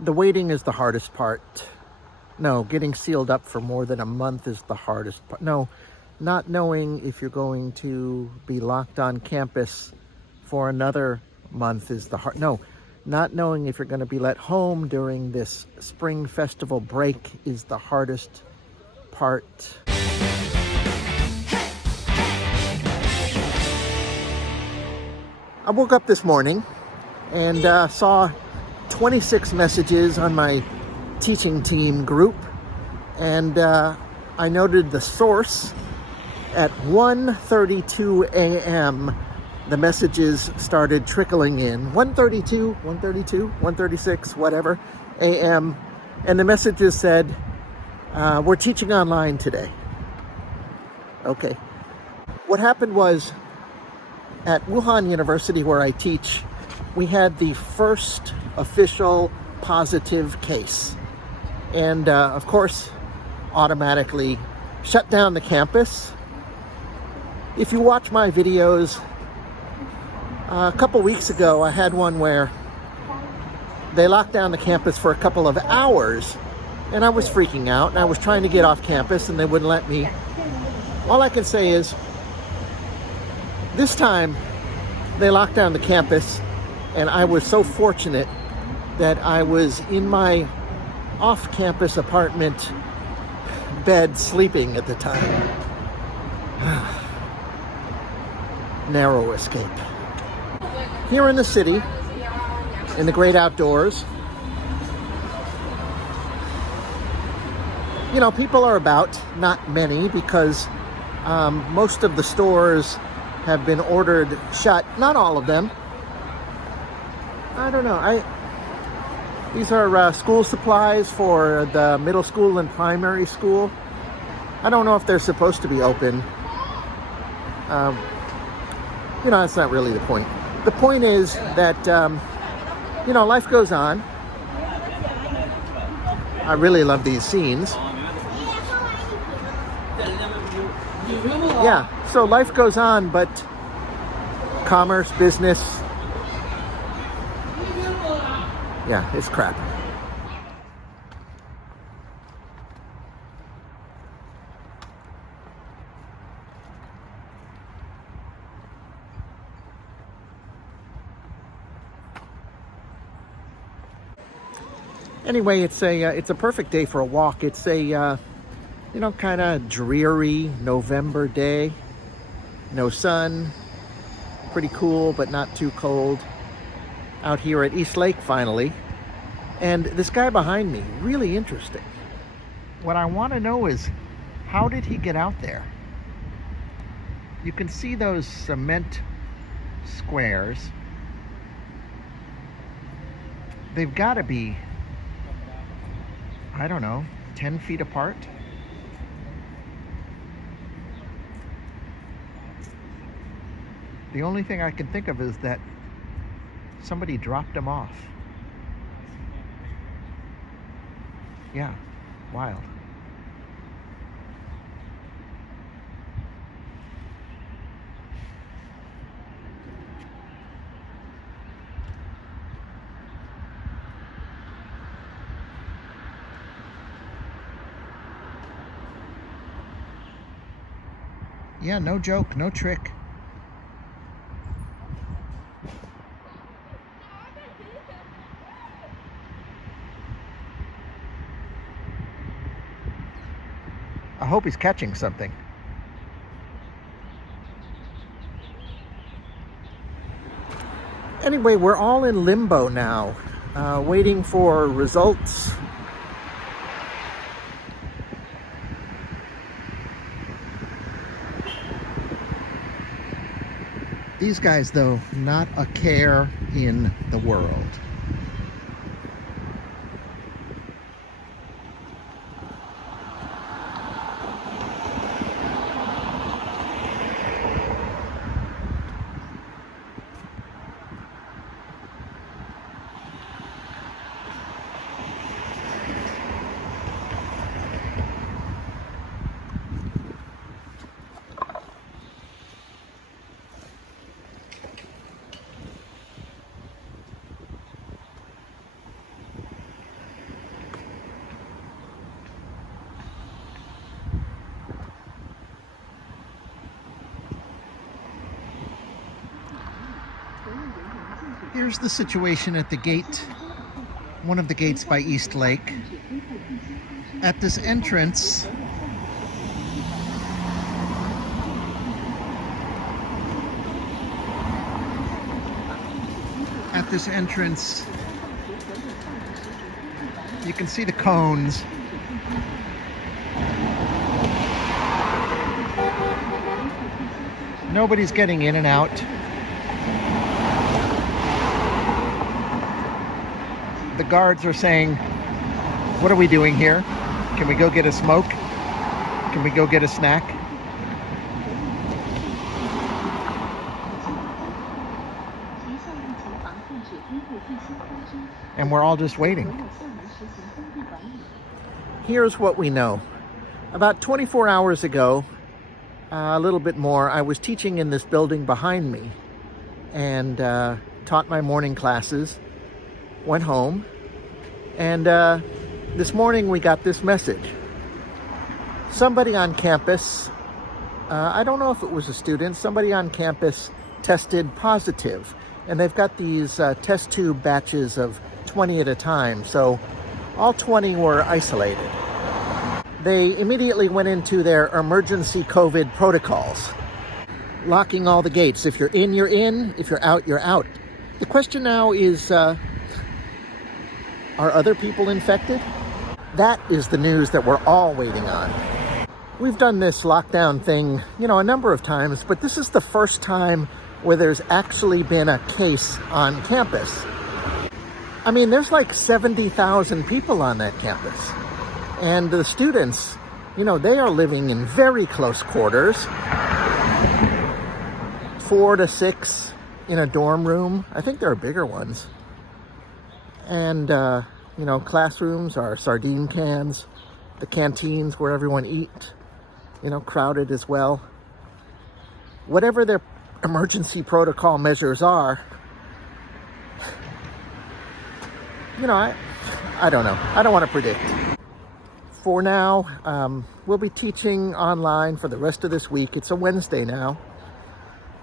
The waiting is the hardest part. No, getting sealed up for more than a month is the hardest part. No, not knowing if you're going to be locked on campus for another month is the hard. No, not knowing if you're going to be let home during this spring festival break is the hardest part. I woke up this morning and saw 26 messages on my teaching team group, and I noted the source. At 1:32 a.m. the messages started trickling in. 1:36, whatever, a.m. And the messages said, we're teaching online today. Okay. What happened was, at Wuhan University, where I teach, we had the first official positive case. And of course, automatically shut down the campus. If you watch my videos, a couple weeks ago, I had one where they locked down the campus for a couple of hours, and I was freaking out, and I was trying to get off campus, and they wouldn't let me. All I can say is, this time, they locked down the campus, and I was so fortunate that I was in my off-campus apartment bed sleeping at the time. Narrow escape. Here in the city, in the great outdoors, you know, people are about, not many, because most of the stores have been ordered shut. Not all of them. I don't know. These are school supplies for the middle school and primary school. I don't know if they're supposed to be open. You know, that's not really the point. The point is that, you know, life goes on. I really love these scenes. Yeah, so life goes on, but commerce, business, yeah, it's crap. Anyway, it's a perfect day for a walk. It's a you know, kind of dreary November day. No sun. Pretty cool, but not too cold. Out here at East Lake finally. And this guy behind me, really interesting. What I want to know is, how did he get out there? You can see those cement squares. They've got to be, I don't know, 10 feet apart. The only thing I can think of is that somebody dropped him off. Yeah, wild. Yeah, no joke, no trick. I hope he's catching something. Anyway, we're all in limbo now, waiting for results. These guys, though, not a care in the world. Here's the situation at the gate, one of the gates by East Lake. At this entrance, you can see the cones. Nobody's getting in and out. The guards are saying, "What are we doing here? Can we go get a smoke? Can we go get a snack?" And we're all just waiting. Here's what we know. About 24 hours ago, a little bit more, I was teaching in this building behind me and taught my morning classes, went home, and this morning we got this message. Somebody on campus, I don't know if it was a student, somebody on campus tested positive, and they've got these test tube batches of 20 at a time, so all 20 were isolated. They immediately went into their emergency COVID protocols, locking all the gates. If you're in, you're in. If you're out, you're out. The question now is, are other people infected? That is the news that we're all waiting on. We've done this lockdown thing, a number of times, but this is the first time where there's actually been a case on campus. I mean, there's like 70,000 people on that campus. And the students, they are living in very close quarters. 4 to 6 in a dorm room. I think there are bigger ones. And, classrooms are sardine cans. The canteens where everyone eat, crowded as well. Whatever their emergency protocol measures are, I don't know. I don't want to predict. For now, we'll be teaching online for the rest of this week. It's a Wednesday now.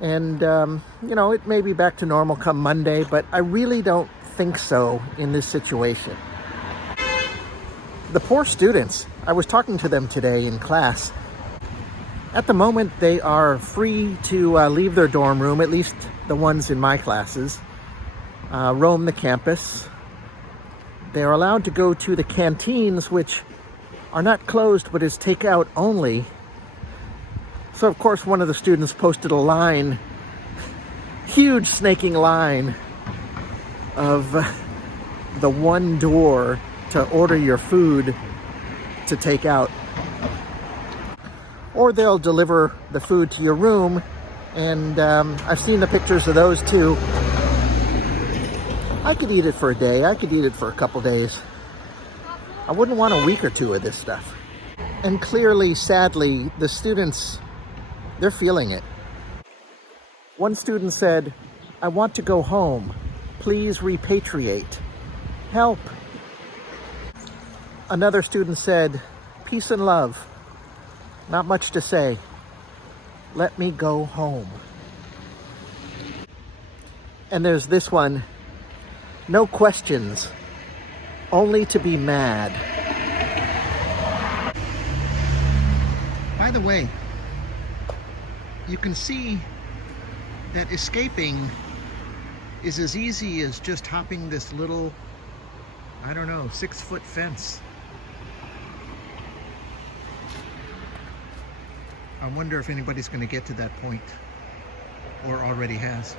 And, it may be back to normal come Monday, but I really don't think so in this situation. The poor students, I was talking to them today in class. At the moment, they are free to leave their dorm room, at least the ones in my classes, roam the campus. They're allowed to go to the canteens, which are not closed, but is takeout only. So, of course, one of the students posted a line, huge snaking line, of the one door to order your food to take out. Or they'll deliver the food to your room, and I've seen the pictures of those too. I could eat it for a day. I could eat it for a couple days. I wouldn't want a week or two of this stuff. And clearly, sadly, the students, they're feeling it. One student said, "I want to go home. Please repatriate. Help." Another student said, "Peace and love. Not much to say. Let me go home." And there's this one, "No questions. Only to be mad." By the way, you can see that escaping is as easy as just hopping this little, 6-foot fence. I wonder if anybody's going to get to that point, or already has.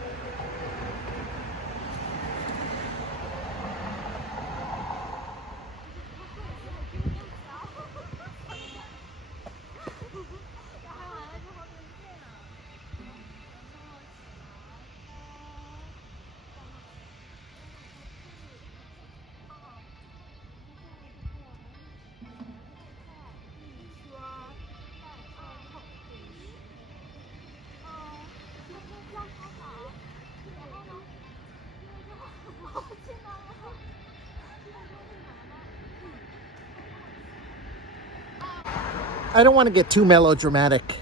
I don't want to get too melodramatic.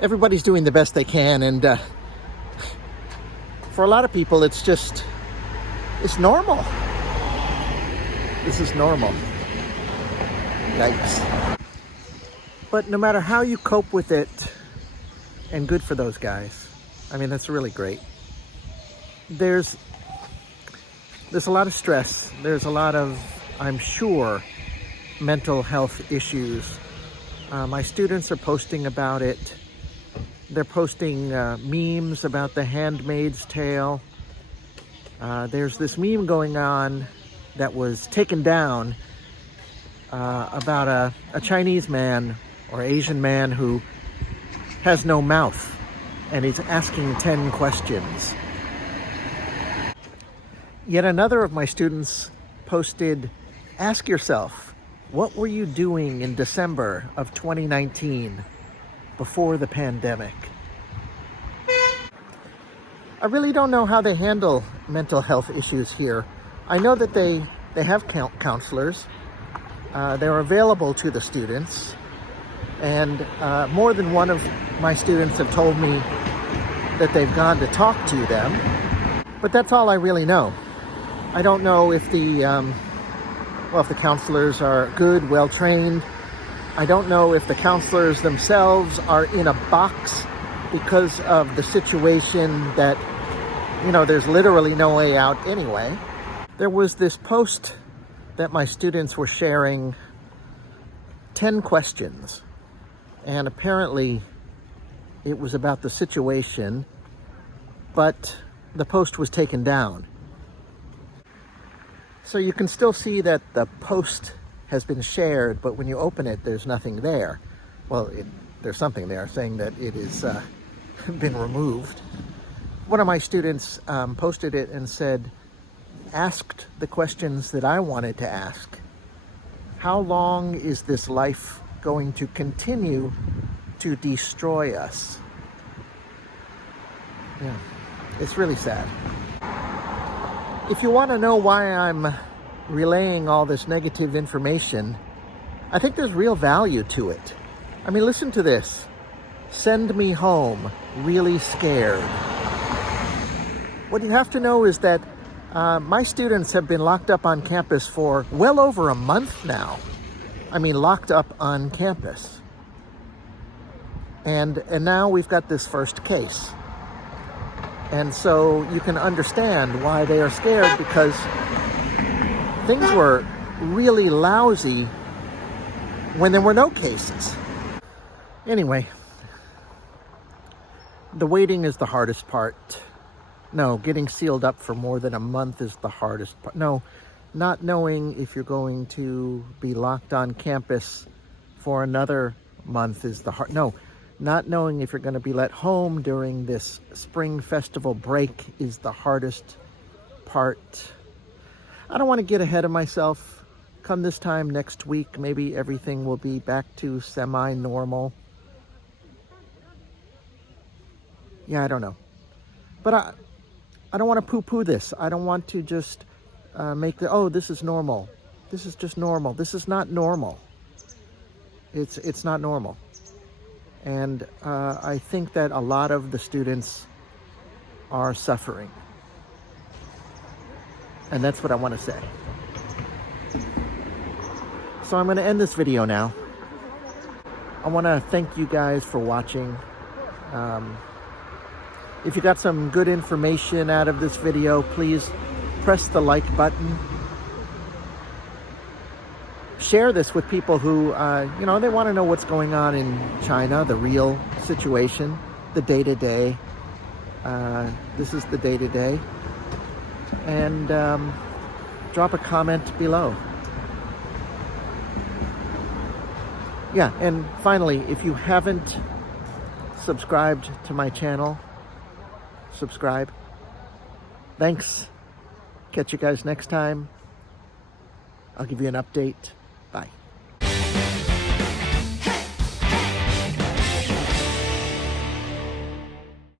Everybody's doing the best they can, and for a lot of people, it's just It's normal. This is normal. Yikes. But no matter how you cope with it, and good for those guys. I mean, that's really great. There's a lot of stress. There's a lot of, I'm sure, mental health issues. My students are posting about it. They're posting memes about the Handmaid's Tale. There's this meme going on that was taken down about a Chinese man or Asian man who has no mouth, and he's asking 10 questions. Yet another of my students posted, ask yourself, what were you doing in December of 2019 before the pandemic? I really don't know how they handle mental health issues here. I know that they have counselors. They're available to the students. And more than one of my students have told me that they've gone to talk to them. But that's all I really know. I don't know if if the counselors are good, well-trained. I don't know if the counselors themselves are in a box because of the situation that, there's literally no way out anyway. There was this post that my students were sharing, 10 questions. And apparently it was about the situation, but the post was taken down. So you can still see that the post has been shared, but when you open it, there's nothing there. Well, there's something there saying that it is been removed. One of my students posted it and said, asked the questions that I wanted to ask. How long is this life going to continue to destroy us? Yeah, it's really sad. If you want to know why I'm relaying all this negative information, I think there's real value to it. I mean, listen to this. Send me home, really scared. What you have to know is that my students have been locked up on campus for well over a month now. I mean, locked up on campus. And now we've got this first case. And so you can understand why they are scared, because things were really lousy when there were no cases. Anyway, the waiting is the hardest part. No, getting sealed up for more than a month is the hardest part. No, not knowing if you're going to be locked on campus for another month is the hard. No, not knowing if you're going to be let home during this spring festival break is the hardest part. I don't want to get ahead of myself. Come this time next week, maybe everything will be back to semi-normal. Yeah, I don't know. But I don't want to poo-poo this. I don't want to just this is normal. This is just normal. This is not normal. It's not normal. And I think that a lot of the students are suffering. And that's what I want to say. So I'm going to end this video now. I want to thank you guys for watching. If you got some good information out of this video, please press the like button. Share this with people who, they want to know what's going on in China, the real situation, the day-to-day. This is the day-to-day. And drop a comment below. Yeah, and finally, if you haven't subscribed to my channel, subscribe. Thanks. Catch you guys next time. I'll give you an update.